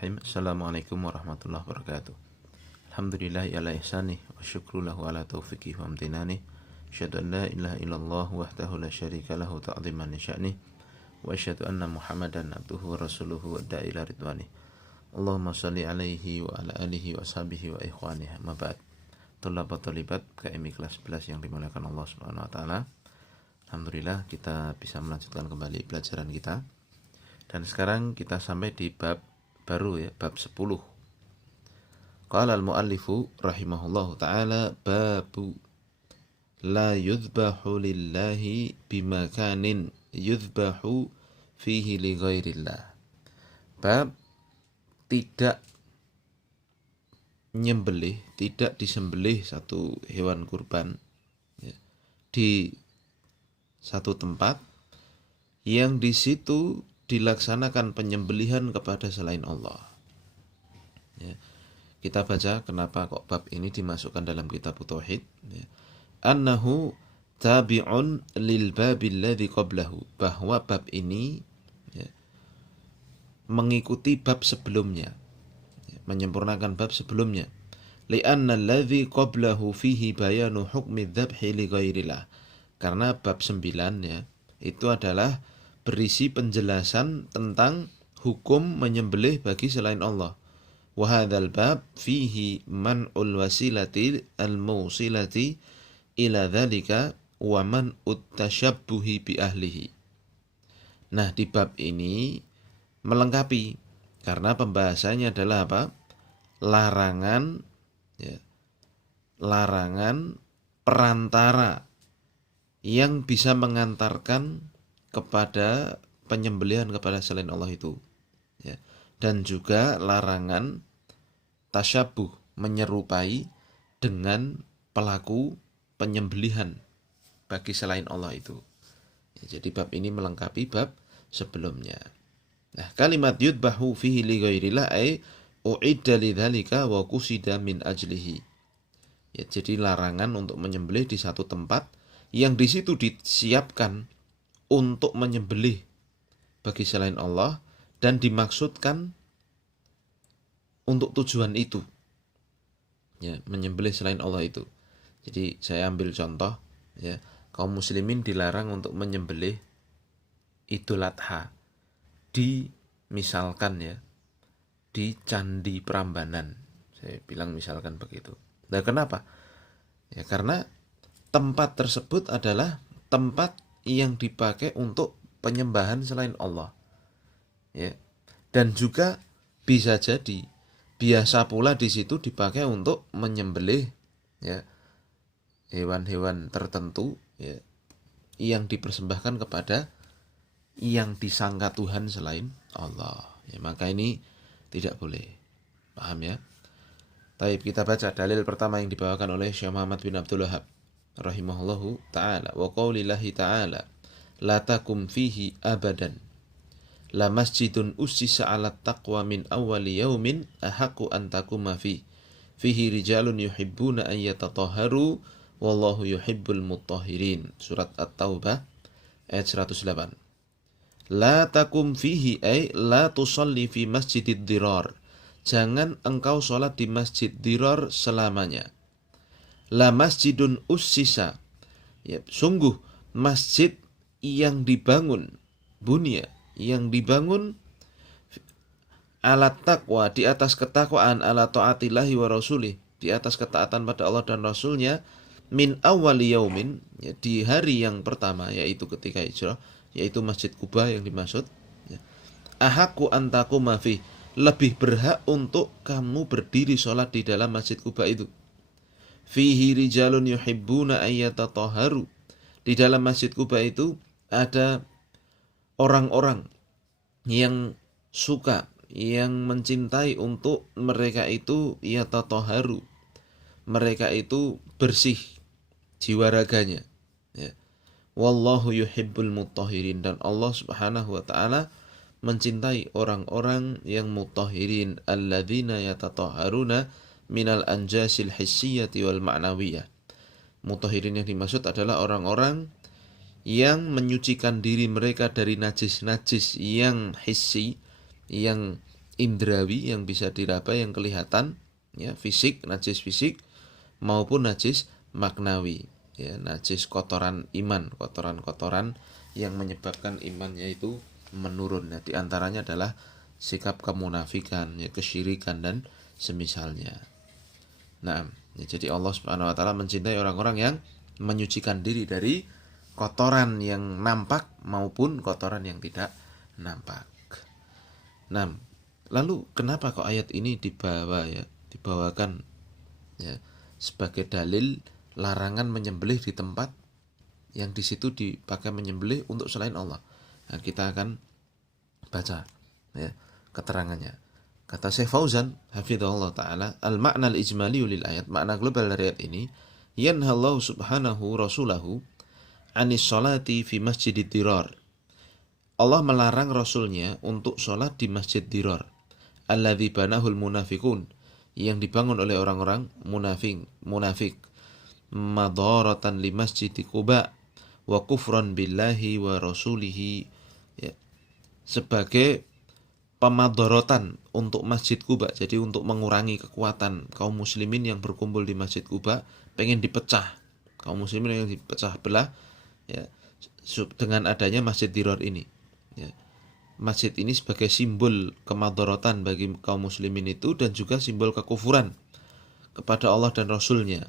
Bismillahirrahmanirrahim. Assalamualaikum warahmatullahi wabarakatuh. Alhamdulillahi ala ihsanih wa syukru lahu ala taufiqih wa amtinani. Asyhadu an la ilaha illallah wahdahu la syarika lahu ta'ziman li sya'nih. Wa asyhadu anna Muhammadan abduhu wa rasuluhu wa da'i ila ridwanih. Allahumma shalli alaihi wa ala alihi wa sahbihi wa ikhwanihi. Ma ba'd. Thalab wa thalibat KMI kelas 11 yang dimuliakan Allah Subhanahu wa taala. Alhamdulillah kita bisa melanjutkan kembali pelajaran kita. Dan sekarang kita sampai di bab baru ya, bab 10. Qala al-muallifu rahimahullahu ta'ala babu la yudhbahu lillahi bimakanin yudhbahu fihi li ghairillah. Bab tidak nyembelih, tidak disembelih satu hewan kurban ya, di satu tempat yang di situ dilaksanakan penyembelihan kepada selain Allah. Ya. Kita baca kenapa kok bab ini dimasukkan dalam kitab tauhid. Ya. Annahu tabi'un lil babil ladzi qablahu, bahwa bab ini ya, mengikuti bab sebelumnya, ya, menyempurnakan bab sebelumnya. Li'anna alladzi qablahu fihi bayanu hukmi dzabhi li ghairillah. Karena bab 9 ya, itu adalah berisi penjelasan tentang hukum menyembelih bagi selain Allah. Wa hadzal bab fihi man'ul wasilati al-mausilati ila dzalika wa man'ut tasyabbuhi bi ahlihi. Nah, di bab ini melengkapi karena pembahasannya adalah apa? Larangan ya, larangan perantara yang bisa mengantarkan kepada penyembelihan kepada selain Allah itu ya. Dan juga larangan tasyabuh, menyerupai dengan pelaku penyembelihan bagi selain Allah itu ya. Jadi bab ini melengkapi bab sebelumnya. Nah, kalimat yudbahu fihi li ghairillah ay u'idda lidzalika wa qusida min ajlihi ya. Jadi larangan untuk menyembelih di satu tempat yang di situ disiapkan untuk menyembelih bagi selain Allah dan dimaksudkan untuk tujuan itu ya, menyembelih selain Allah itu. Jadi saya ambil contoh ya, kaum muslimin dilarang untuk menyembelih Idul Adha di misalkan ya di Candi Prambanan. Saya bilang misalkan begitu. Nah, kenapa? Ya karena tempat tersebut adalah tempat yang dipakai untuk penyembahan selain Allah ya. Dan juga bisa jadi biasa pula di situ dipakai untuk menyembelih ya hewan-hewan tertentu ya, yang dipersembahkan kepada yang disangka Tuhan selain Allah ya. Maka ini tidak boleh. Paham ya? Baik, kita baca dalil pertama yang dibawakan oleh Syekh Muhammad bin Abdul Wahhab rahimahullahu ta'ala wa qaulillahi ta'ala la takum fihi abadan la masjidun ussisa 'ala taqwa min awwali yaumin ahaqqu an takuma fihi rijalun yuhibbuna an yatatahharu wallahu yuhibbul mutahhirin. Surat At-Taubah ayat 108. La takum fihi ay la tusalli fi masjidid dirar, jangan engkau salat di masjid dirar selamanya. La masjidun ussisa ya, sungguh masjid yang dibangun bunya, yang dibangun ala taqwa, di atas ketakwaan, ala taatillahi wa rasulih, di atas ketaatan pada Allah dan Rasulnya, min awwali yaumin ya, di hari yang pertama yaitu ketika hijrah, yaitu Masjid Quba yang dimaksud ya. Ahaqqu an taquma fi, lebih berhak untuk kamu berdiri sholat di dalam Masjid Quba itu. Fihi rijalun yuhibbuna ayyatatahharu, di dalam Masjid Quba itu ada orang-orang yang suka, yang mencintai untuk mereka itu yatatahharu, mereka itu bersih jiwa raganya ya. Wallahu yuhibbul mutahhirin, dan Allah Subhanahu wa taala mencintai orang-orang yang mutahhirin, alladzina yatatahharuna minal anjasil hissiyyati wal ma'nawiyah. Mutahhirin yang dimaksud adalah orang-orang yang menyucikan diri mereka dari najis-najis yang hissi, yang indrawi yang bisa diraba, yang kelihatan, ya, fisik, najis fisik maupun najis maknawi, ya, najis kotoran iman, kotoran-kotoran yang menyebabkan imannya itu menurun. Nah, di antaranya adalah sikap kemunafikan, ya, kesyirikan dan semisalnya. Nah, ya, jadi Allah Subhanahu wa taala mencintai orang-orang yang menyucikan diri dari kotoran yang nampak maupun kotoran yang tidak nampak. Nah, lalu kenapa kok ayat ini dibawakan, ya, sebagai dalil larangan menyembelih di tempat yang di situ dipakai menyembelih untuk selain Allah? Nah, kita akan baca, ya, keterangannya. Kata Syekh Fauzan hafizahullah taala, al-ma'na al-ijmali lil ayat, makna global dari ayat ini, yanhallahu subhanahu rasulahu anis salati fi masjidid dirar. Allah melarang rasulnya untuk sholat di masjid dirar, alladzi banahul munafiqun, yang dibangun oleh orang-orang munafik, madaratan li masjid Quba wa kufran billahi wa rasulihi, ya, sebagai pemadorotan untuk Masjid Quba, jadi untuk mengurangi kekuatan kaum muslimin yang berkumpul di Masjid Quba, pengen dipecah, kaum muslimin yang dipecah belah, ya, dengan adanya Masjid Dirar ini, ya. Masjid ini sebagai simbol kemadorotan bagi kaum muslimin itu dan juga simbol kekufuran kepada Allah dan Rasulnya.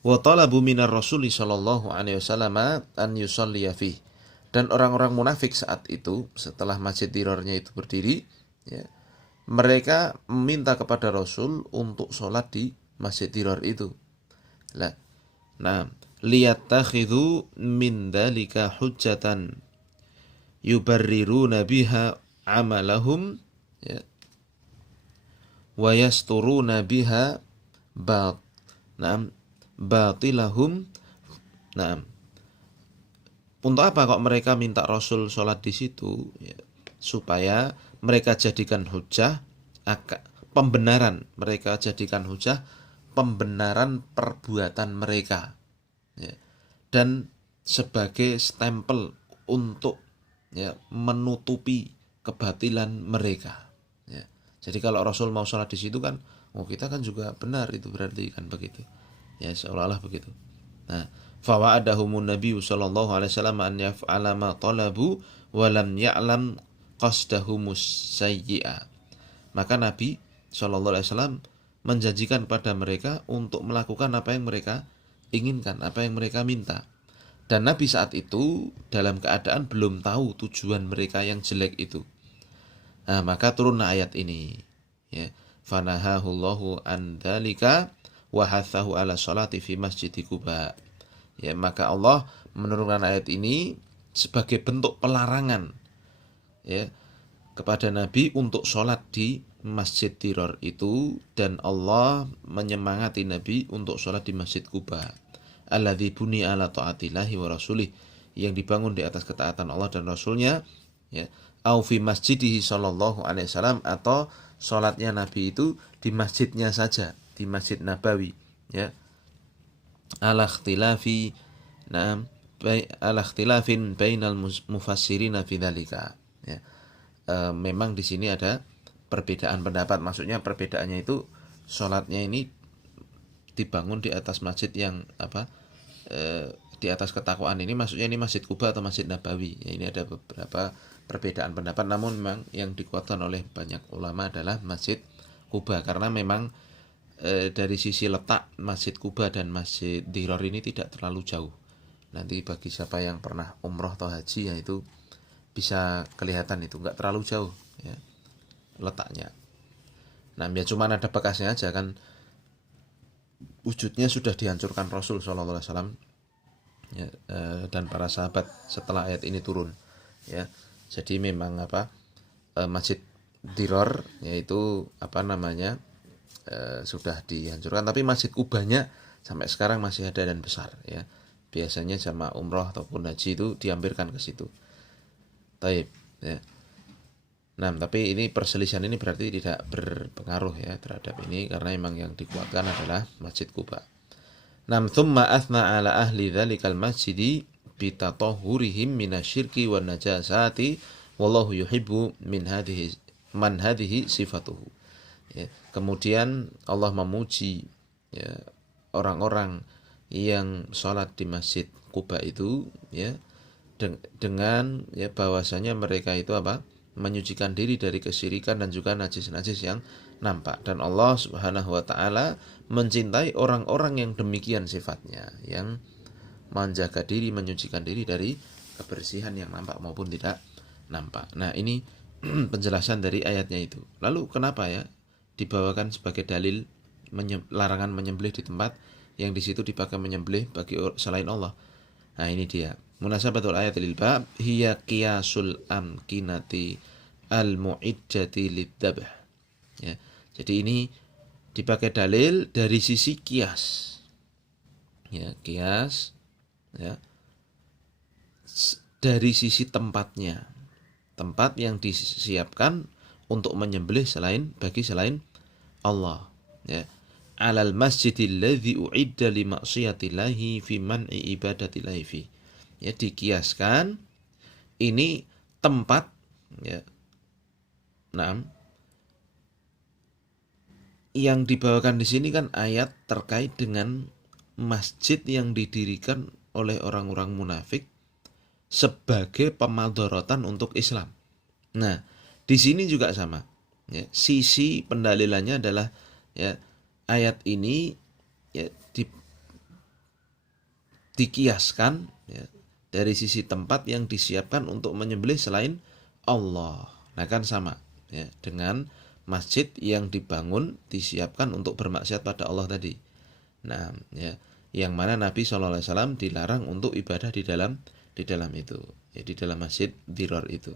Wa talabu minar rasuli sallallahu alaihi wasallam an yusalliya fih. Dan orang-orang munafik saat itu, setelah Masjid Dirarnya itu berdiri, ya, mereka meminta kepada Rasul untuk sholat di Masjid Dirar itu. Nah, liyattakhidhu min dzalika hujjatan yubarriruna biha amalahum, ya, wa yasturuna biha batilahum. Nah, untuk apa kok mereka minta Rasul sholat di situ? Ya, supaya mereka jadikan hujah, pembenaran, mereka jadikan hujah pembenaran perbuatan mereka, ya, dan sebagai stempel untuk, ya, menutupi kebatilan mereka, ya. Jadi kalau Rasul mau sholat di situ kan, oh kita kan juga benar, itu berarti kan begitu, ya, seolah-olah begitu. Nah, fawa'adahumun nabiyyu sallallahu alaihi wasallam an yaf'ala ma talabu wa lam ya'lam qasdahumus sayyi'a. Maka Nabi sallallahu alaihi wasallam menjanjikan pada mereka untuk melakukan apa yang mereka inginkan, apa yang mereka minta. Dan Nabi saat itu dalam keadaan belum tahu tujuan mereka yang jelek itu. Nah, maka turunlah ayat ini, ya. Fanahahullahu an dzalika wa hathahu ala sholati fi masjid Quba. Ya, maka Allah menurunkan ayat ini sebagai bentuk pelarangan, ya, kepada Nabi untuk sholat di Masjid Dirar itu, dan Allah menyemangati Nabi untuk sholat di Masjid Quba, alladzi buni ala taatillahi wa rasulih, yang dibangun di atas ketaatan Allah dan Rasulnya, ya, au fi masjidihi sallallahu alaihi wasallam, atau sholatnya Nabi itu di masjidnya saja, di Masjid Nabawi, ya, ala ikhtilafin bainal mufassirin fi dzalika, ya. Memang di sini ada perbedaan pendapat, maksudnya perbedaannya itu sholatnya ini dibangun di atas masjid yang di atas ketakwaan ini, maksudnya ini Masjid Quba atau Masjid Nabawi, ya. Ini ada beberapa perbedaan pendapat, namun memang yang dikuatkan oleh banyak ulama adalah Masjid Quba, karena memang dari sisi letak Masjid Quba dan Masjid Dirar ini tidak terlalu jauh. Nanti bagi siapa yang pernah umroh atau haji, ya, itu bisa kelihatan, itu nggak terlalu jauh, ya, letaknya. Nah, ya cuma ada bekasnya aja kan, wujudnya sudah dihancurkan Rasul Shallallahu Alaihi Wasallam, ya, dan para sahabat setelah ayat ini turun, ya. Jadi memang Masjid Dirar, yaitu sudah dihancurkan, tapi Masjid Kubanya sampai sekarang masih ada dan besar, ya. Biasanya jamaah umroh ataupun haji itu diampirkan ke situ. Taib, ya. Nah, tapi ini perselisihan ini berarti tidak berpengaruh, ya, terhadap ini, karena memang yang dikuatkan adalah Masjid Quba. Nam thumma athna ala ahli dzalikal masjidi bitatahhurihim minasyirki wan najasati wallahu yuhibbu min hadhihi man hadhihi sifatuhu. Ya, kemudian Allah memuji ya, orang-orang yang sholat di Masjid Quba itu ya dengan ya bahwasanya mereka itu apa? Menyucikan diri dari kesyirikan dan juga najis-najis yang nampak, dan Allah Subhanahu wa taala mencintai orang-orang yang demikian sifatnya, yang menjaga diri, menyucikan diri dari kebersihan yang nampak maupun tidak nampak. Nah, ini penjelasan dari ayatnya itu. Lalu kenapa ya dibawakan sebagai dalil larangan menyembelih di tempat yang di situ dipakai menyembelih bagi selain Allah? Nah, ini dia. Munasabatul ayat lil bab hiya qiyasul amkinati al-mu'iddati lidzabh. Ya. Jadi ini dipakai dalil dari sisi kias. Ya, kias ya. Dari sisi tempatnya. Tempat yang disiapkan untuk menyembelih bagi selain Allah, ya. Alal masjidil ladzi u'idda li ma'siyatillahi fi man'i ibadatillahi fi. Ya, dikiaskan ini tempat ya. Nah, yang dibawakan di sini kan ayat terkait dengan masjid yang didirikan oleh orang-orang munafik sebagai pemadharatan untuk Islam. Nah, di sini juga sama. Ya, sisi pendalilannya adalah ya ayat ini ya dikiaskan ya, dari sisi tempat yang disiapkan untuk menyembelih selain Allah. Nah, kan sama ya dengan masjid yang dibangun disiapkan untuk bermaksiat pada Allah tadi. Nah, ya yang mana Nabi SAW dilarang untuk ibadah di dalam itu, ya, di dalam masjid Dirar itu.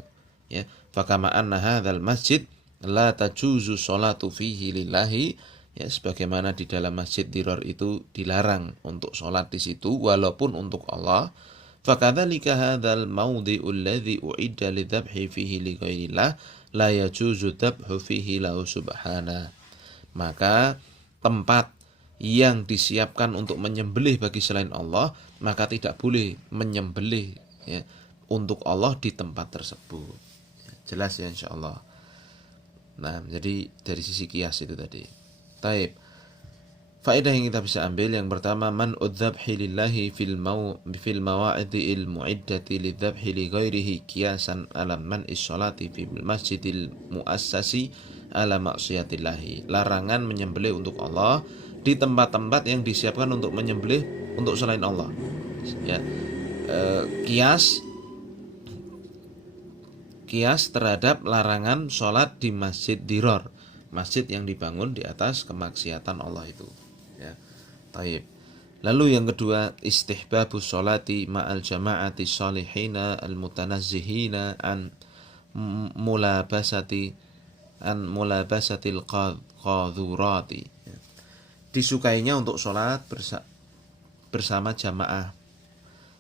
Ya, fakama anna hadzal masjid la tajuzu sholatu fihi lillahi, ya sebagaimana di dalam masjid Dirar itu dilarang untuk sholat di situ walaupun untuk Allah. Fakadzalika hadzal maudhi'ul ladzi u'idda lidzabhi fihi li ghairillah la yajuzu dzabhu fihi lahu subhana. Maka tempat yang disiapkan untuk menyembelih bagi selain Allah, maka tidak boleh menyembelih ya, untuk Allah di tempat tersebut. Ya, jelas ya insyaallah. Nah, jadi dari sisi kias itu tadi. Taib. Faedah yang kita bisa ambil yang pertama, man udzabhi lillahi fil mawa'idil mu'iddati lidzabhi li ghairihi qiyasan ala man is-sholati fil masjidil muassasi ala maksiatillahi. Larangan menyembelih untuk Allah di tempat-tempat yang disiapkan untuk menyembelih untuk selain Allah. Ya. Kias terhadap larangan sholat di Masjid Dirar, masjid yang dibangun di atas kemaksiatan Allah itu. Ya, taib. Lalu yang kedua, istihbabus sholati ma'al jama'ati sholihina al-mutanazzihina an mulabasatil qadhurati. Ya. Disukainya untuk sholat bersama jamaah,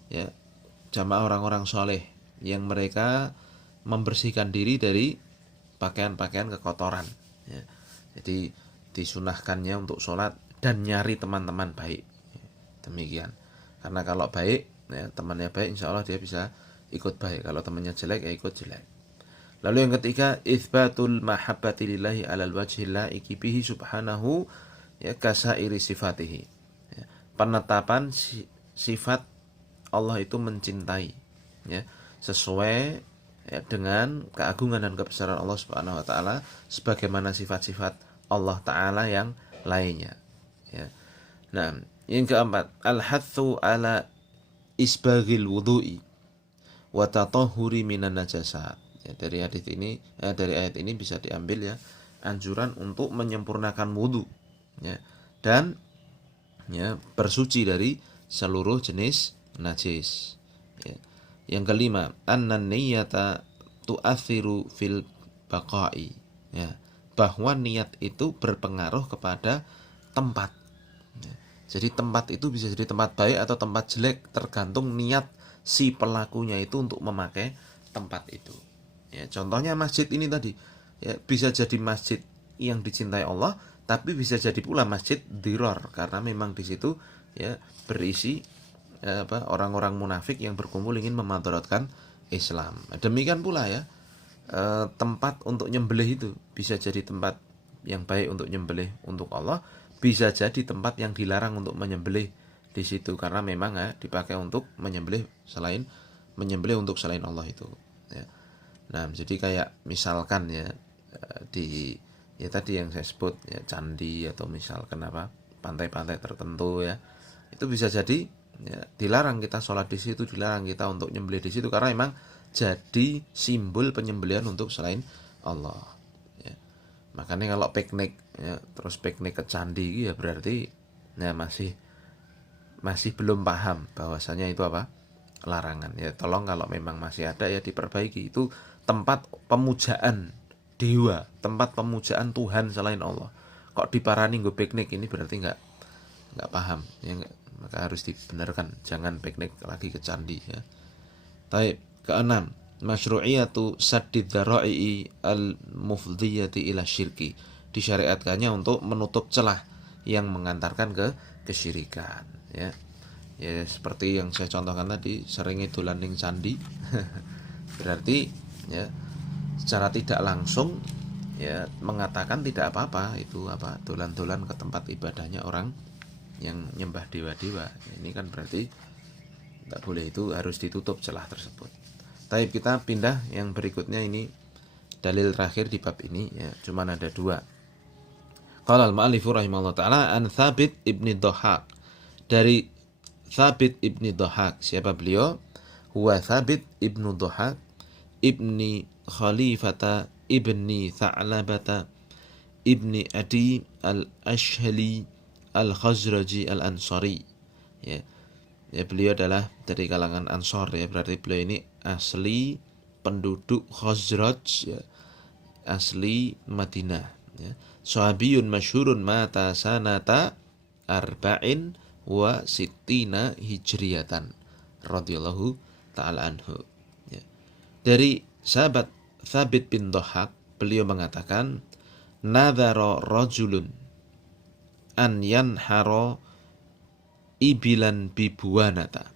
ya, jamaah orang-orang soleh yang mereka membersihkan diri dari pakaian-pakaian kekotoran. Ya. Jadi disunahkannya untuk sholat dan nyari teman-teman baik. Demikian. Karena kalau baik, ya, temannya baik, insya Allah dia bisa ikut baik. Kalau temannya jelek, ya ikut jelek. Lalu yang ketiga, itsbatul mahabbati lillahi alal wajhil laiki bihi subhanahu ya kasairi sifatihi. Ya, penetapan sifat Allah itu mencintai ya sesuai ya, dengan keagungan dan kebesaran Allah Subhanahu wa taala sebagaimana sifat-sifat Allah taala yang lainnya. Ya. Nah, yang keempat, al-hathu ala isbaghil wudu'i wa tatahhuri minan najasat. Ya, dari ayat ini bisa diambil ya anjuran untuk menyempurnakan wudu ya dan ya bersuci dari seluruh jenis najis. Ya. Yang kelima, annan niyyata tu'athiru fil baqa'i. Ya, bahwa niat itu berpengaruh kepada tempat. Ya. Jadi tempat itu bisa jadi tempat baik atau tempat jelek tergantung niat si pelakunya itu untuk memakai tempat itu. Ya, contohnya masjid ini tadi, ya, bisa jadi masjid yang dicintai Allah, tapi bisa jadi pula masjid Dirar karena memang di situ ya berisi orang-orang munafik yang berkumpul ingin memadharatkan Islam. Demikian pula ya tempat untuk nyembelih itu bisa jadi tempat yang baik untuk nyembelih untuk Allah, bisa jadi tempat yang dilarang untuk menyembelih di situ karena memang dipakai untuk menyembelih untuk selain Allah itu ya. Nah, jadi kayak misalkan ya di ya tadi yang saya sebut ya candi atau misalkan pantai-pantai tertentu ya, itu bisa jadi ya, dilarang kita sholat di situ, dilarang kita untuk nyembelih di situ karena memang jadi simbol penyembelihan untuk selain Allah ya. Makanya kalau piknik ya, terus piknik ke candi ya berarti ya masih belum paham bahwasanya itu larangan ya. Tolong kalau memang masih ada ya diperbaiki, itu tempat pemujaan dewa, tempat pemujaan Tuhan selain Allah. Kok diparani gue piknik, ini berarti nggak paham ya, maka harus dibenarkan, jangan piknik lagi ke candi ya. Taib. Keenam, masyru'iyatu saddid dzara'i al-mufdhiyati ila syirki. Disyariatkannya untuk menutup celah yang mengantarkan ke kesyirikan ya. Ya seperti yang saya contohkan tadi, sering dolan ning candi. Berarti ya secara tidak langsung ya mengatakan tidak apa-apa itu dolan-dolan ke tempat ibadahnya orang yang nyembah dewa-dewa. Ini kan berarti tidak boleh, itu harus ditutup celah tersebut. Tapi kita pindah yang berikutnya, ini dalil terakhir di bab ini ya, cuman ada dua. Qala al-mu'allifu rahimahullah ta'ala an Thabit ibni Dhahak, dari Thabit ibni Dhahak. Siapa beliau? Huwa Thabit ibnu Dhahak ibni Khalifata ibni Tha'labata ibni Adi al-Ashhali al-Khazraji al-Ansari ya. Ya, beliau adalah dari kalangan Ansor ya, berarti beliau ini asli penduduk Khazraj ya, asli Madinah ya. Sahabiyun masyhurun mata sanata arba'in wa sittina hijriyatan radhiyallahu ta'ala anhu ya. Dari sahabat Thabit bin Dhahak, beliau mengatakan nadhara rajulun an yanhara ibilan bibuanata.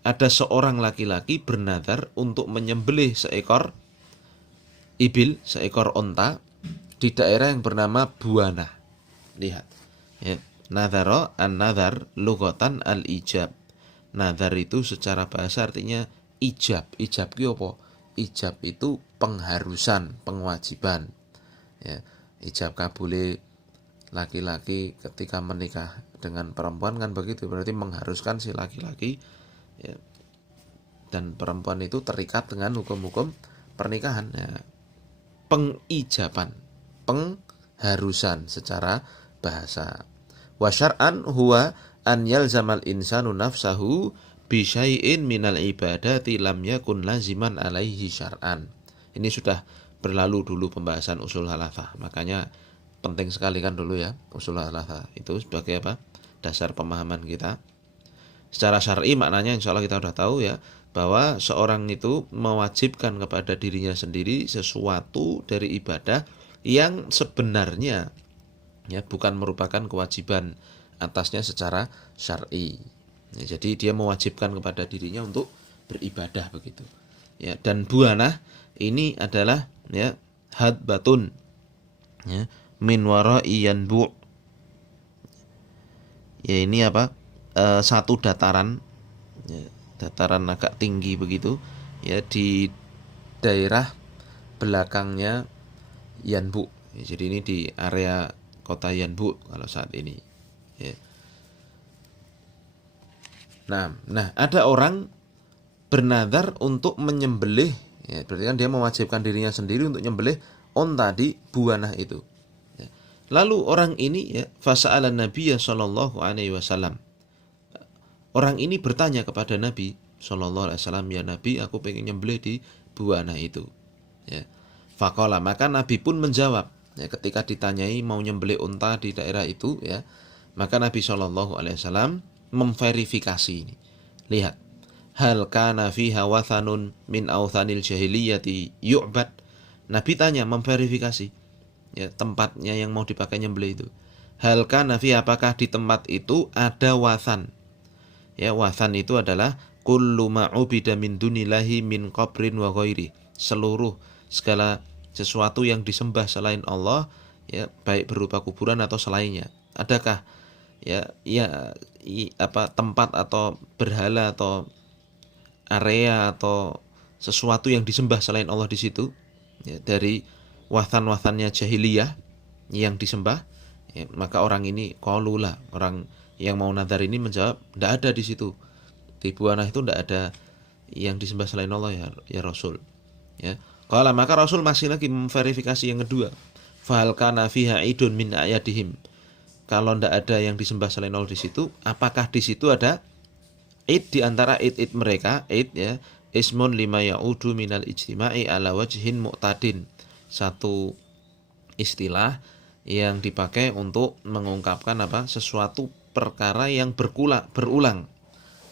Ada seorang laki-laki bernadar untuk menyembelih seekor ibil, seekor onta di daerah yang bernama Buana. Lihat ya, nadhara, an-nadhar lughatan al-ijab. Nadhar itu secara bahasa artinya ijab. Ijab itu apa? Ijab itu pengharusan, pengewajiban ya. Ijab kabule laki-laki ketika menikah dengan perempuan kan begitu, berarti mengharuskan si laki-laki ya, dan perempuan itu terikat dengan hukum-hukum pernikahan ya. Pengijaban, pengharusan secara bahasa. Wa syar'an huwa an yalzamal insanu nafsahu bi syai'in minal ibadati lam yakun laziman alaihi syar'an. Ini sudah berlalu dulu pembahasan usul halathah, makanya penting sekali kan dulu ya usul halathah itu sebagai dasar pemahaman kita. Secara syar'i maknanya insyaallah kita sudah tahu ya, bahwa seorang itu mewajibkan kepada dirinya sendiri sesuatu dari ibadah yang sebenarnya ya bukan merupakan kewajiban atasnya secara syar'i ya, jadi dia mewajibkan kepada dirinya untuk beribadah begitu ya. Dan buanah ini adalah ya hadbatun ya min wara'i yanbu ya, ini satu dataran ya, dataran agak tinggi begitu ya, di daerah belakangnya Yanbu ya, jadi ini di area kota Yanbu kalau saat ini ya. Nah ada orang bernadar untuk menyembelih ya, berarti kan dia mewajibkan dirinya sendiri untuk nyembelih onta di Buanah itu ya. Lalu orang ini ya fasa'ala Nabiya sallallahu alaihi wasallam, orang ini bertanya kepada Nabi sallallahu alaihi wasallam, ya Nabi, aku pengen nyembelih di Buanah itu ya. Faqala, maka Nabi pun menjawab ya, ketika ditanyai mau nyembelih unta di daerah itu ya, maka Nabi sallallahu alaihi wasallam memverifikasi ini. Lihat, hal kana fiha wathanun min awthanil jahiliyati yu'bad. Nabi tanya, memverifikasi ya tempatnya yang mau dipakai nyembelih itu. Hal kana fiha, apakah di tempat itu ada wathan ya. Wathan itu adalah kullu ma'ubida min dunillahi min qabrin wa ghairi, seluruh segala sesuatu yang disembah selain Allah, ya baik berupa kuburan atau selainnya. Adakah tempat atau berhala atau area atau sesuatu yang disembah selain Allah di situ, ya, dari wathan-wathannya jahiliyah yang disembah, ya, maka orang ini qaulula, orang yang mau nadar ini menjawab, tidak ada di situ. Di buana itu tidak ada yang disembah selain Allah ya Rasul. Ya. Qala, maka Rasul masih lagi memverifikasi yang kedua. Fahal kana fiha idun min ayatihim. Kalau tidak ada yang disembah selain Allah di situ, apakah di situ ada id di antara id mereka? Id, ya, ismun lima ya'udu minal ijtima'i ala wajhin mu'tadin. Satu istilah yang dipakai untuk mengungkapkan sesuatu perkara yang berulang,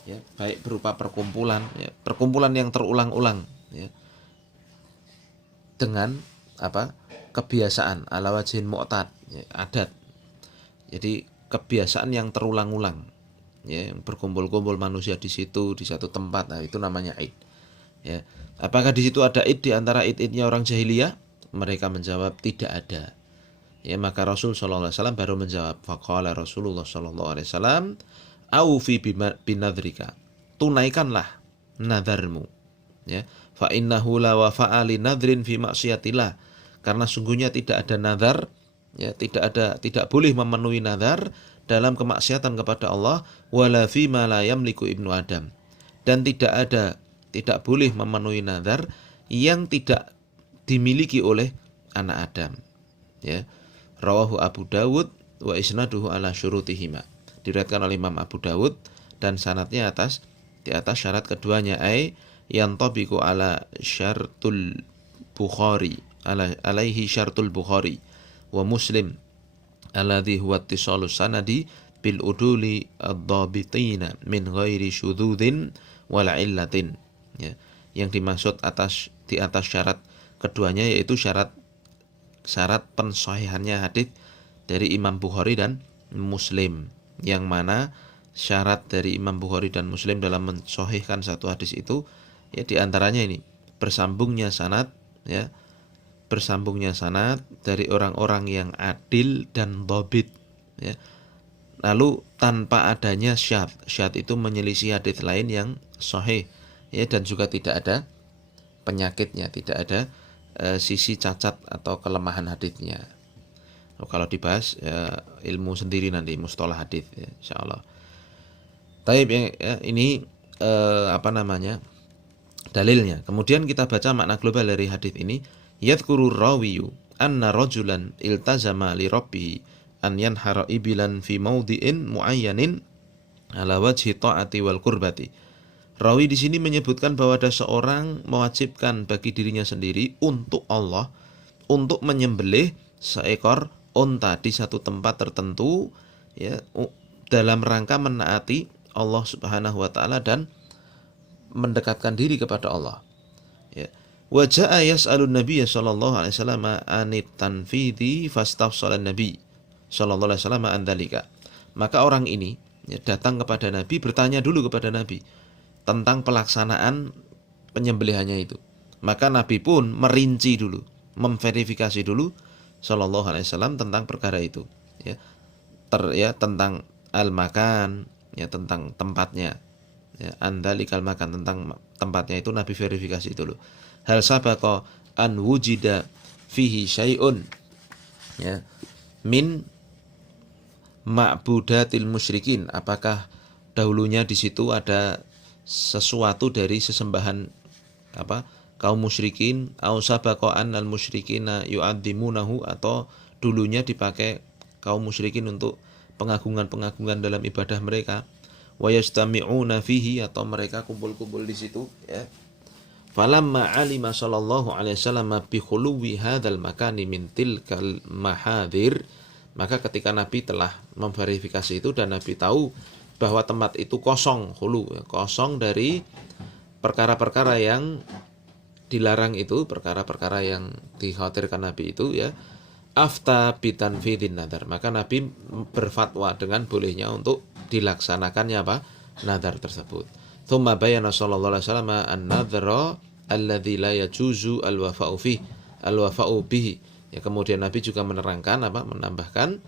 ya, baik berupa perkumpulan, ya, perkumpulan yang terulang-ulang, ya, dengan kebiasaan ala wajhin mu'tad, ya, adat. Jadi kebiasaan yang terulang-ulang, ya, yang berkumpul-kumpul manusia di situ di satu tempat, nah, itu namanya id. Ya. Apakah di situ ada id di antara id-idnya orang jahiliyah? Mereka menjawab tidak ada. Ya, maka Rasul sallallahu alaihi wasallam baru menjawab, faqala Rasulullah sallallahu alaihi wasallam, aufi binadrika, tunaikanlah nadarmu, ya, fa innahu la wafa'a li nadrin fi maksiatillah, karena sungguhnya tidak ada nadar, ya, tidak boleh memenuhi nadar dalam kemaksiatan kepada Allah, wala fi ma la yamliku ibnu Adam, dan tidak boleh memenuhi nadar yang tidak dimiliki oleh anak Adam, ya. Rawahu Abu Dawud wa isnaduhu ala syurutihima. Diriwayatkan oleh Imam Abu Dawud dan sanadnya di atas syarat keduanya, yang tabiqu ala syartul Bukhari, alaihi syartul Bukhari wa Muslim alladhi huwa ittisalus sanadi bil uduli ad-dhabitina min ghairi syudzudin wala illatin, ya. Yang dimaksud di atas syarat keduanya yaitu syarat pensahihannya hadis dari Imam Bukhari dan Muslim, yang mana syarat dari Imam Bukhari dan Muslim dalam mensahihkan satu hadis itu, ya, diantaranya ini bersambungnya sanad dari orang-orang yang adil dan dhabit, ya. Lalu tanpa adanya syad itu menyelisih hadis lain yang sahih, ya, dan juga tidak ada penyakitnya, tidak ada sisi cacat atau kelemahan hadisnya. Kalau dibahas, ya, ilmu sendiri nanti mustalah hadis, ya, insyaallah. Taib, ya, ini dalilnya. Kemudian kita baca makna global dari hadis ini. Yadhkuru rawiyu anna rajulan iltazama li rabbih an yanhara ibilan fi mawdi'in muayyanin ala wajhi ta'ati wal qurbati. Rawi di sini menyebutkan bahwa ada seorang mewajibkan bagi dirinya sendiri untuk Allah untuk menyembelih seekor unta di satu tempat tertentu, ya, dalam rangka menaati Allah Subhanahu wa taala dan mendekatkan diri kepada Allah, ya. Wa jaa yas'alun nabiyya sallallahu alaihi wasallam anit tanfidhi fastafsalan nabi sallallahu alaihi wasallam an dzalika. Maka orang ini, ya, datang kepada Nabi, bertanya dulu kepada Nabi tentang pelaksanaan penyembelihannya itu. Maka Nabi pun merinci dulu, memverifikasi dulu sallallahu alaihi wasallam tentang perkara itu, ya. Tentang al-makan, ya, tentang tempatnya, ya, andalikal makan, tentang tempatnya itu Nabi verifikasi dulu. Hal sabaqa an wujida fihi syai'un, ya, min ma'budatil musyrikin, apakah dahulunya di situ ada sesuatu dari sesembahan kaum musyrikin, au sabaqan al musyrikina yu'addzimunahu, atau dulunya dipakai kaum musyrikin untuk pengagungan-pengagungan dalam ibadah mereka, wa yastami'una fihi, atau mereka kumpul-kumpul di situ, ya. Falamma alima sallallahu alaihi wasallam bi khuluwi hadzal makani min tilkal mahadir, maka ketika Nabi telah memverifikasi itu dan Nabi tahu bahwa tempat itu kosong, kosong dari perkara-perkara yang dilarang itu, perkara-perkara yang dikhawatirkan Nabi itu, ya, afta bitanfidin nadar, maka Nabi berfatwa dengan bolehnya untuk dilaksanakannya nadar tersebut. Tsumma bayyana sallallahu alaihi wasallam an-nadhra alladzi la yajuzu al-wafa'u bihi. Ya, kemudian Nabi juga menerangkan menambahkan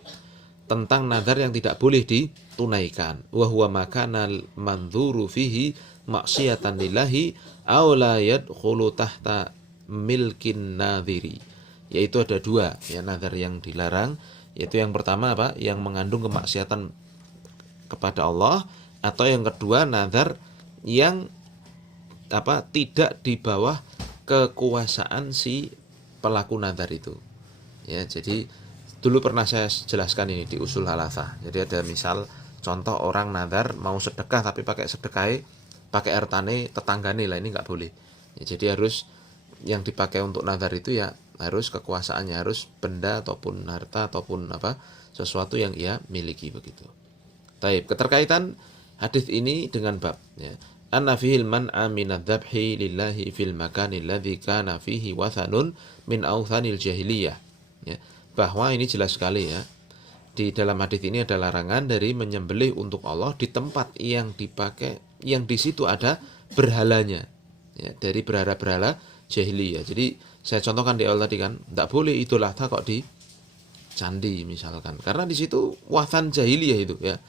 tentang nazar yang tidak boleh ditunaikan. Wa huwa makanal mandzuru fihi maksiatan lillahi aw la yadkhulu tahta milkin nadhiri. Yaitu ada dua ya nazar yang dilarang, yaitu yang pertama yang mengandung kemaksiatan kepada Allah, atau yang kedua nazar yang tidak di bawah kekuasaan si pelaku nazar itu. Ya, jadi dulu pernah saya jelaskan ini di usul halasah. Jadi ada misal contoh orang nazar mau sedekah tapi pakai hartane tetanggane lah, ini nggak boleh. Ya, jadi harus yang dipakai untuk nazar itu ya harus kekuasaannya, harus benda ataupun harta ataupun sesuatu yang ia miliki begitu. Taib, keterkaitan hadis ini dengan bab ya. Anna fihil man'a minadz-dzabhi lillahi fil makani alladzi kana fihi wathanun min awthanil jahiliyah. Ya, bahwa ini jelas sekali ya. Di dalam hadis ini ada larangan dari menyembelih untuk Allah di tempat yang dipakai yang di situ ada berhalanya. Ya, dari berhala-berhala jahiliyah. Jadi saya contohkan di awal tadi kan, tidak boleh Idul Adha kok di candi misalkan, karena di situ wathan jahiliyah itu ya.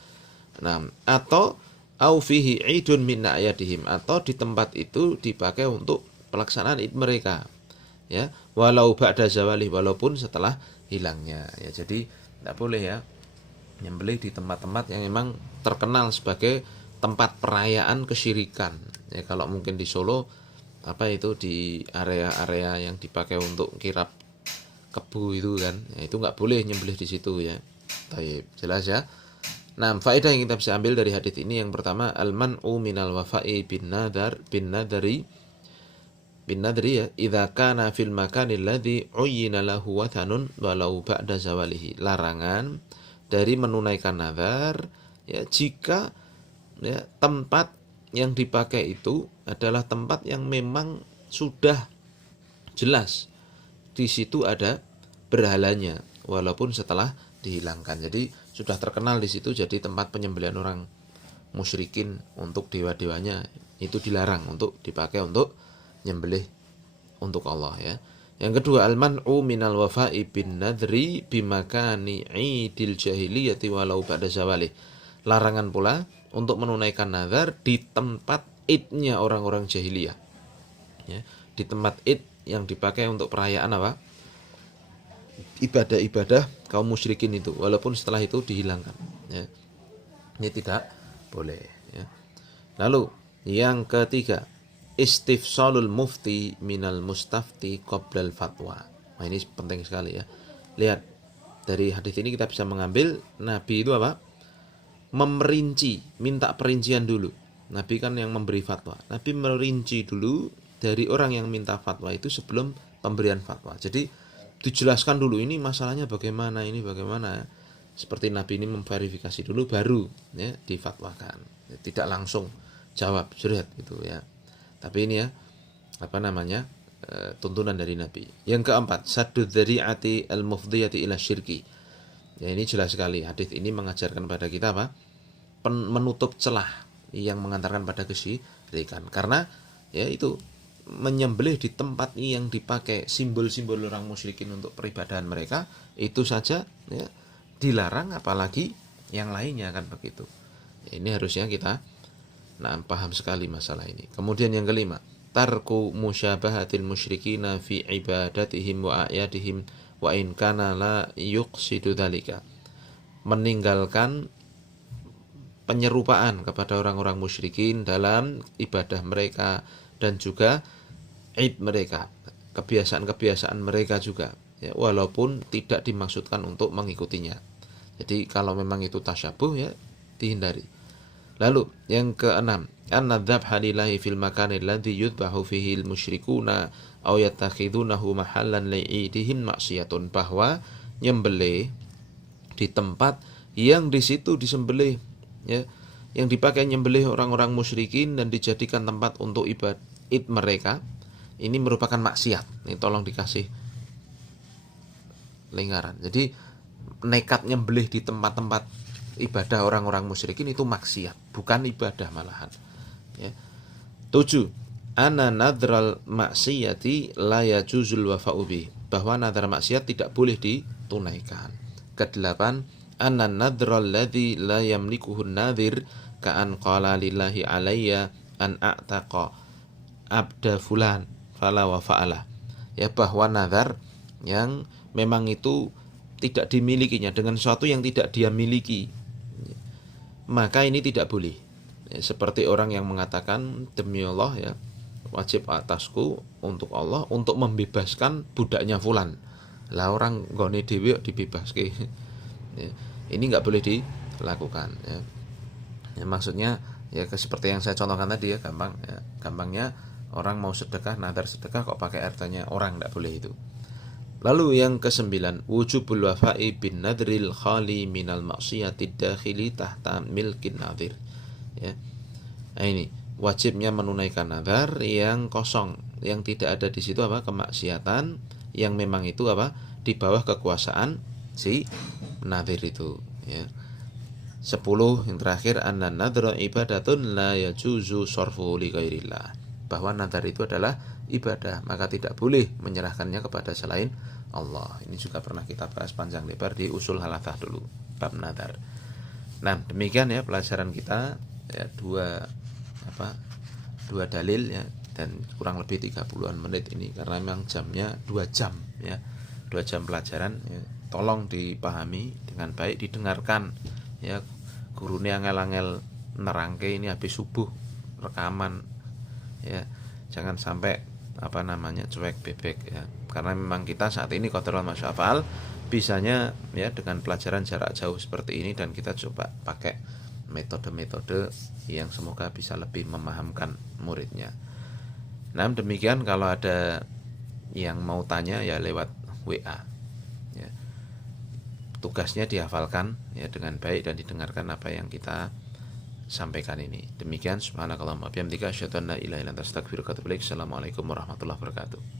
Nah, atau au fihi idun min a'yadihim, atau di tempat itu dipakai untuk pelaksanaan id mereka. Ya, walau ba'da zawali, walaupun setelah hilangnya. Ya, jadi tidak boleh ya nyembelih di tempat-tempat yang memang terkenal sebagai tempat perayaan kesyirikan. Ya, kalau mungkin di Solo itu di area-area yang dipakai untuk kirap kebu itu kan, ya, itu nggak boleh nyembelih di situ ya. Baik, jelas ya. Nah, faedah yang kita bisa ambil dari hadis ini yang pertama, al-man'u minal wafa'i bin nadri ya, idza kana fil makanil ladzi uyyina lahu wathanun walau ba'da zawalihi. Larangan dari menunaikan nazar ya jika ya tempat yang dipakai itu adalah tempat yang memang sudah jelas di situ ada berhalanya walaupun setelah dihilangkan. Jadi sudah terkenal di situ jadi tempat penyembelihan orang musyrikin untuk dewa-dewanya, itu dilarang untuk dipakai untuk nyembelih untuk Allah ya. Yang kedua, al-man'u minal wafa'i bin nadri bimakani idil jahiliyati walau ba'da zawalih. Larangan pula untuk menunaikan nazar di tempat idnya orang-orang jahiliyah ya, di tempat id yang dipakai untuk perayaan ibadah-ibadah kaum musyrikin itu, walaupun setelah itu dihilangkan ya. Ini tidak boleh ya. Lalu yang ketiga, istifsalul mufti minal mustafti qoblal fatwa. Nah, ini penting sekali ya. Lihat dari hadis ini kita bisa mengambil Nabi itu memperinci, minta perincian dulu. Nabi kan yang memberi fatwa. Nabi merinci dulu dari orang yang minta fatwa itu sebelum pemberian fatwa. Jadi dijelaskan dulu ini masalahnya bagaimana, ini bagaimana. Seperti Nabi ini memverifikasi dulu baru ya difatwakan. Tidak langsung jawab surat gitu ya. Tapi ini ya tuntunan dari Nabi. Yang keempat, saddud dzari'ati al-mufdiyati ila syirki. Ya, ini jelas sekali hadis ini mengajarkan pada kita menutup celah yang mengantarkan pada kesyirikan. Karena ya itu menyembelih di tempat yang dipakai simbol-simbol orang musyrikin untuk peribadahan mereka, itu saja ya dilarang, apalagi yang lainnya kan begitu. Ya, ini harusnya kita paham sekali masalah ini. Kemudian yang kelima, tarku musyabahatil musyrikina fi ibadatihim wa a'yadihim wa in kana la yuqsidu dzalika. Meninggalkan penyerupaan kepada orang-orang musyrikin dalam ibadah mereka dan juga id mereka, kebiasaan-kebiasaan mereka juga ya, walaupun tidak dimaksudkan untuk mengikutinya. Jadi kalau memang itu tasyabuh ya dihindari. Lalu yang keenam, an-nadzabha lillahi fil makani alladzi yudbahu fihi al-musyrikuna aw yattakhidunahu mahallan li'idihim maksiyatun, bahwa nyembelih di tempat yang di situ disembelih ya, yang dipakai nyembelih orang-orang musyrikin dan dijadikan tempat untuk ibadah id mereka, ini merupakan maksiat. Ini tolong dikasih lingkaran. Jadi nekat nyembelih di tempat-tempat ibadah orang-orang musyrikin itu maksiat, bukan ibadah malahan ya. 7. Ana nadral maksiyati la yajuzul wafa'u bih, bahwa nadar maksiat tidak boleh ditunaikan. Kedelapan, anna nadral ladzi la yamlikuhu nadhir ka'an qala lillahi alayya an a'taqa abda fulan fala wa fa'ala. Ya, bahwa nadar yang memang itu tidak dimilikinya dengan sesuatu yang tidak dia miliki, maka ini tidak boleh. Ya, seperti orang yang mengatakan demi Allah ya, wajib atasku untuk Allah untuk membebaskan budaknya fulan. Lah orang gone dhewe dibebaske. Ya, ini nggak boleh dilakukan ya. Ya, maksudnya ya seperti yang saya contohkan tadi ya, gampangnya orang mau sedekah, nadar sedekah kok pakai hartanya orang, nggak boleh itu. Lalu yang ke-9, wujubul wafa'i bin nadril khali minal maksiyatid dakhili tahta milkin nadhir. Ya. Nah, ini wajibnya menunaikan nadar yang kosong, yang tidak ada di situ kemaksiatan, yang memang itu di bawah kekuasaan si nadhir itu ya. 10 yang terakhir, anna nadra ibadatun la yajuzu sarfuhu li ghairillah, bahwa nadar itu adalah ibadah, maka tidak boleh menyerahkannya kepada selain Allah. Ini juga pernah kita bahas panjang lebar di usul halathah dulu, bab nadar. Nah, demikian ya pelajaran kita ya, dua dalil ya, dan kurang lebih 30-an menit ini karena memang jamnya 2 jam ya, 2 jam pelajaran ya. Tolong dipahami dengan baik, didengarkan ya. Gurune angel-angel nerangke ini habis subuh rekaman ya, jangan sampai cuek bebek ya, karena memang kita saat ini qadarul masyafa'al bisanya ya dengan pelajaran jarak jauh seperti ini, dan kita coba pakai metode-metode yang semoga bisa lebih memahamkan muridnya. Nah, demikian, kalau ada yang mau tanya ya lewat WA ya. Tugasnya dihafalkan ya dengan baik dan didengarkan apa yang kita sampaikan ini. Demikian, subhanakallahumma bihamdika asyhadu an la ilaha illa anta astaghfiruka wa atubu ilaik. Assalamualaikum warahmatullahi wabarakatuh.